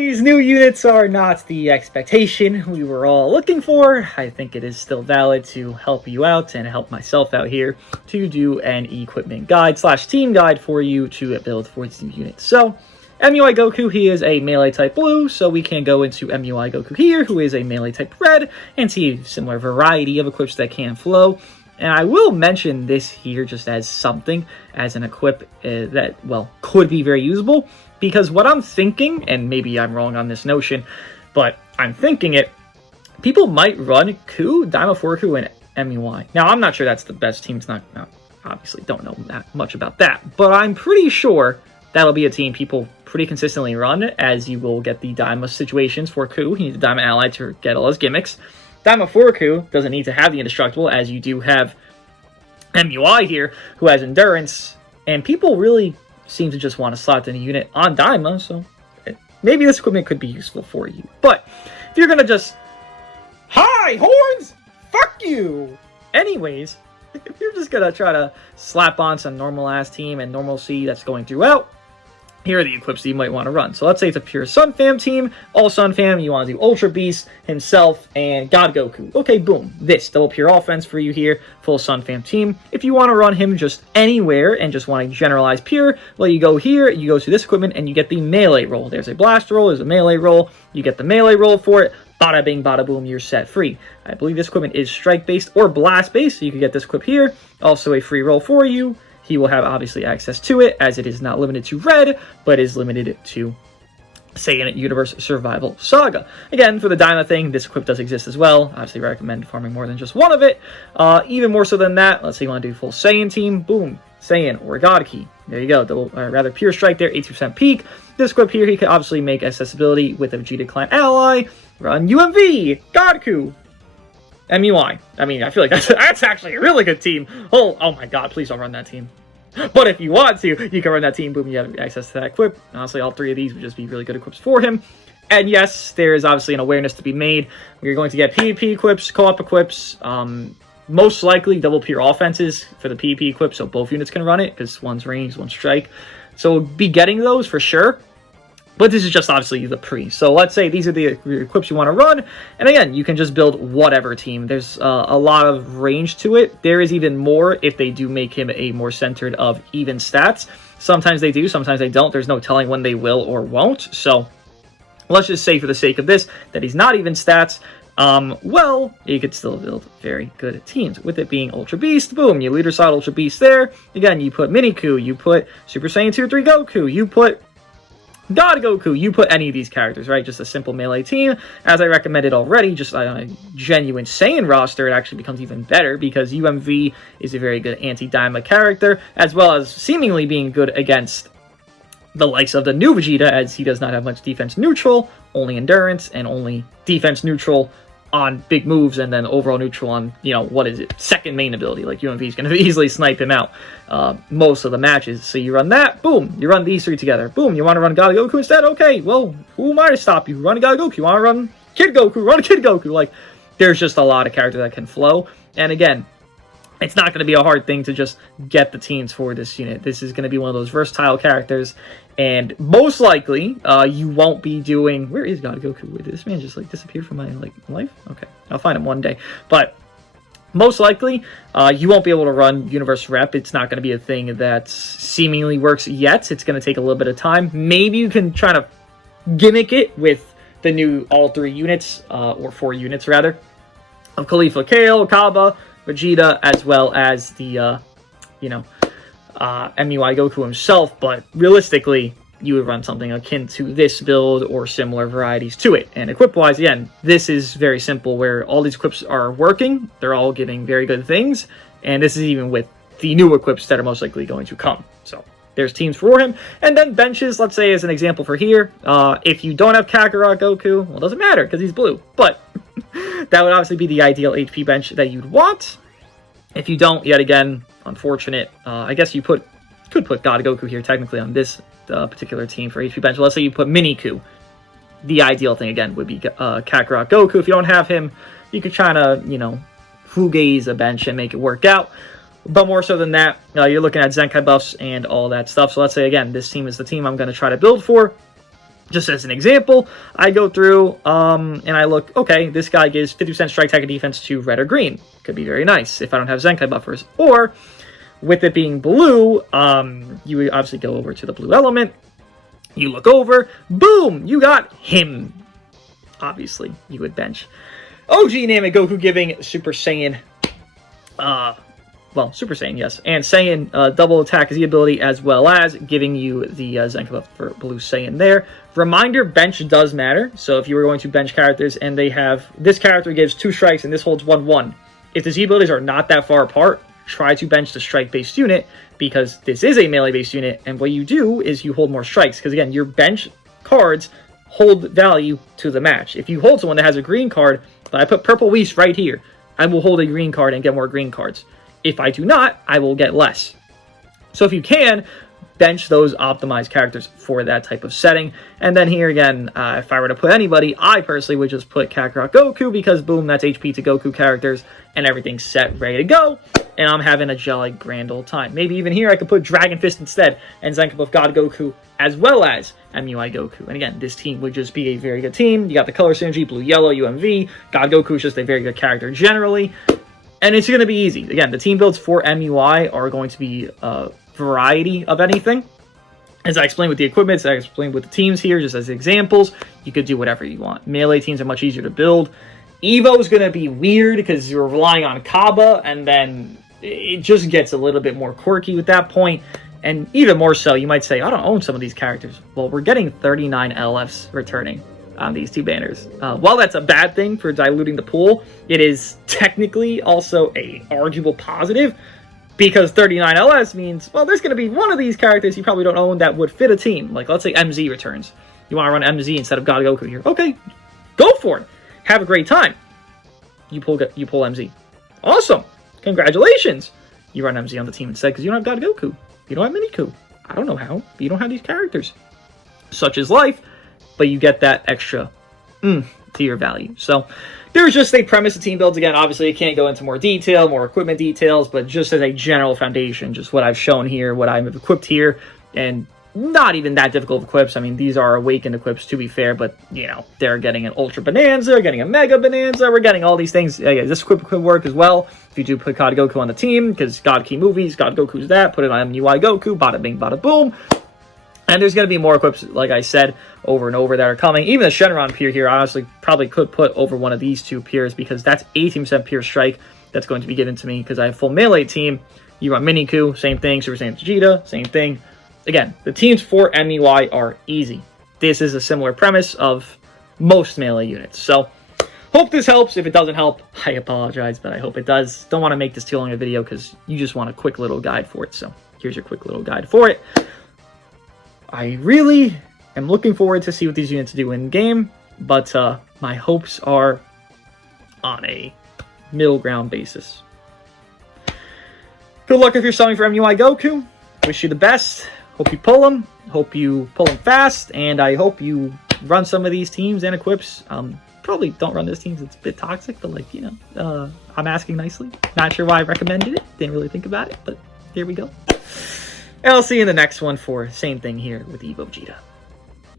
these new units are not the expectation we were all looking for, I think it is still valid to help you out and help myself out here to do an equipment guide / team guide for you to build for these new units. So, MUI Goku, he is a melee type blue, so we can go into MUI Goku here, who is a melee type red, and see a similar variety of equips that can flow. And I will mention this here just as something, as an equip that, well, could be very usable, because what I'm thinking, and maybe I'm wrong on this notion, but I'm thinking it, people might run Ku, Daima 4Ku, and MUI. Now, I'm not sure that's the best team. It's not, obviously, don't know that much about that, but I'm pretty sure that'll be a team people pretty consistently run, as you will get the Daima situations for Ku. He needs a Daima ally to get all his gimmicks. Daima 4Ku doesn't need to have the indestructible, as you do have MUI here, who has endurance, and people really seem to just want to slot in a unit on Daima, so maybe this equipment could be useful for you. But if you're gonna just, hi, horns, fuck you! Anyways, if you're just gonna try to slap on some normal-ass team and normalcy that's going throughout, here are the equips that you might want to run. So let's say it's a pure Sun Fam team, all Sun Fam, you want to do Ultra Beast, himself, and God Goku. Okay, boom. This, double pure offense for you here, full Sun Fam team. If you want to run him just anywhere and just want to generalize pure, well, you go here, you go to this equipment, and you get the melee roll. There's a blast roll, there's a melee roll, you get the melee roll for it, bada bing, bada boom, you're set free. I believe this equipment is strike-based or blast-based, so you can get this equip here. Also a free roll for you. He will have, obviously, access to it, as it is not limited to red, but is limited to Saiyan Universe Survival Saga. Again, for the Daima thing, this equip does exist as well. Obviously, recommend farming more than just one of it. Even more so than that, let's say you want to do full Saiyan team, boom, Saiyan or God Key. There you go, rather pure strike there, 80% peak. This equip here, he can obviously make accessibility with a Vegeta clan ally, run UMV, Goku, MUI. I mean, I feel like that's actually a really good team. Oh my god, please don't run that team. But if you want to, you can run that team. Boom, you have access to that equip. Honestly, all three of these would just be really good equips for him. And yes, there is obviously an awareness to be made. We're going to get PvP equips, co-op equips, most likely double pure offenses for the PvP equip, so both units can run it, because one's ranged, one's strike. So we'll be getting those for sure. But this is just obviously the pre. So let's say these are the equips you want to run. And again, you can just build whatever team. There's a lot of range to it. There is even more if they do make him a more centered of even stats. Sometimes they do, sometimes they don't. There's no telling when they will or won't. So let's just say for the sake of this that he's not even stats. Well, you could still build very good teams. With it being Ultra Beast, boom, you leader side Ultra Beast there. Again, you put Mini Ku, you put Super Saiyan 2 3 Goku, you put God Goku, you put any of these characters, right? Just a simple melee team. As I recommended already, just on a genuine Saiyan roster, it actually becomes even better because UMV is a very good anti-Daima character, as well as seemingly being good against the likes of the new Vegeta, as he does not have much defense neutral, only endurance, and only defense neutral on big moves, and then overall neutral on, you know, what is it, second main ability. Like, UMV is going to easily snipe him out most of the matches. So you run that, boom, you run these three together. Boom, you want to run God Goku instead? Okay, well, who am I to stop you? Run God Goku. You want to run Kid Goku? Run Kid Goku. Like, there's just a lot of characters that can flow. And again, it's not going to be a hard thing to just get the teams for this unit. This is going to be one of those versatile characters, and most likely, you won't be doing... Where is God Goku? Did this man just, like, disappear from my, like, life? Okay, I'll find him one day. But most likely, you won't be able to run Universe Rep. It's not going to be a thing that seemingly works yet. It's going to take a little bit of time. Maybe you can try to gimmick it with the new all three units, or 4 units, rather, of Khalifa Kale, Kaba, Vegeta, as well as the, MUI Goku himself, but realistically, you would run something akin to this build or similar varieties to it. And equip-wise, again, this is very simple, where all these equips are working, they're all giving very good things, and this is even with the new equips that are most likely going to come. So there's teams for him. And then benches, let's say as an example for here, if you don't have Kakarot Goku, well, it doesn't matter because he's blue, but that would obviously be the ideal HP bench that you'd want. If you don't, yet again, unfortunate. I guess you could put God Goku here technically on this particular team for HP bench. Let's say you put Mini Ku. The ideal thing, again, would be Kakarot Goku. If you don't have him, you could try to, fugaze a bench and make it work out. But more so than that, you're looking at Zenkai buffs and all that stuff. So let's say, again, this team is the team I'm going to try to build for. Just as an example, I go through and I look, okay, this guy gives 50% strike, attack, and defense to red or green. Could be very nice if I don't have Zenkai buffers. Or, with it being blue, you would obviously go over to the blue element. You look over, boom, you got him. Obviously, you would bench. OG name it Goku giving Super Saiyan, well, Super Saiyan, yes, and Saiyan double attack Z ability, as well as giving you the Zenkai buff for Blue Saiyan there. Reminder, bench does matter, so if you were going to bench characters and they have, this character gives 2 strikes and this holds 1/1. If the Z abilities are not that far apart, try to bench the strike-based unit, because this is a melee-based unit, and what you do is you hold more strikes, because again, your bench cards hold value to the match. If you hold someone that has a green card, but I put Purple Whis right here, I will hold a green card and get more green cards. If I do not, I will get less. So if you can, bench those optimized characters for that type of setting. And then here again, if I were to put anybody, I personally would just put Kakarot Goku, because boom, that's HP to Goku characters, and everything's set, ready to go. And I'm having a jolly grand old time. Maybe even here I could put Dragon Fist instead, and Zenkai buff God Goku, as well as MUI Goku. And again, this team would just be a very good team. You got the color synergy, blue, yellow, UMV. God Goku is just a very good character generally. And it's going to be easy. Again, the team builds for MUI are going to be a variety of anything. As I explained with the equipment, as I explained with the teams here, just as examples, you could do whatever you want. Melee teams are much easier to build. Evo is going to be weird because you're relying on Kaba, and then it just gets a little bit more quirky at that point. And even more so, you might say, I don't own some of these characters. Well, we're getting 39 LFs returning on these 2 banners. While that's a bad thing for diluting the pool, it is technically also a arguable positive, because 39 LS means, well, there's going to be one of these characters you probably don't own that would fit a team. Like, let's say MZ returns. You want to run MZ instead of God Goku here. Okay, go for it. Have a great time. You pull MZ. Awesome. Congratulations. You run MZ on the team instead because you don't have God Goku. You don't have Miniku. I don't know how, but you don't have these characters. Such is life, but you get that extra to your value. So there's just a premise of team builds. Again, obviously, I can't go into more detail, more equipment details, but just as a general foundation, just what I've shown here, what I've equipped here, and not even that difficult of equips. I mean, these are awakened equips, to be fair, but, you know, they're getting an Ultra Bonanza, getting a Mega Bonanza, we're getting all these things. Yeah, this equip could work as well if you do put God Goku on the team, because God Key movies, God Goku's that, put it on MUI Goku, bada bing, bada boom. And there's going to be more equips, like I said, over and over that are coming. Even the Shenron Pier here, I honestly probably could put over one of these 2 Piers, because that's 18% Pier Strike that's going to be given to me, because I have full melee team. You run Miniku, same thing. Super Saiyan Vegeta, same thing. Again, the teams for MUI are easy. This is a similar premise of most melee units. So, hope this helps. If it doesn't help, I apologize, but I hope it does. Don't want to make this too long a video because you just want a quick little guide for it. So, here's your quick little guide for it. I really am looking forward to see what these units do in game, but my hopes are on a middle ground basis. Good luck if you're selling for MUI Goku. Wish you the best. Hope you pull them. Hope you pull them fast. And I hope you run some of these teams and equips. Probably don't run those teams. It's a bit toxic, but, like, you know, I'm asking nicely. Not sure why I recommended it. Didn't really think about it, but here we go. And I'll see you in the next one for same thing here with Evo Vegeta.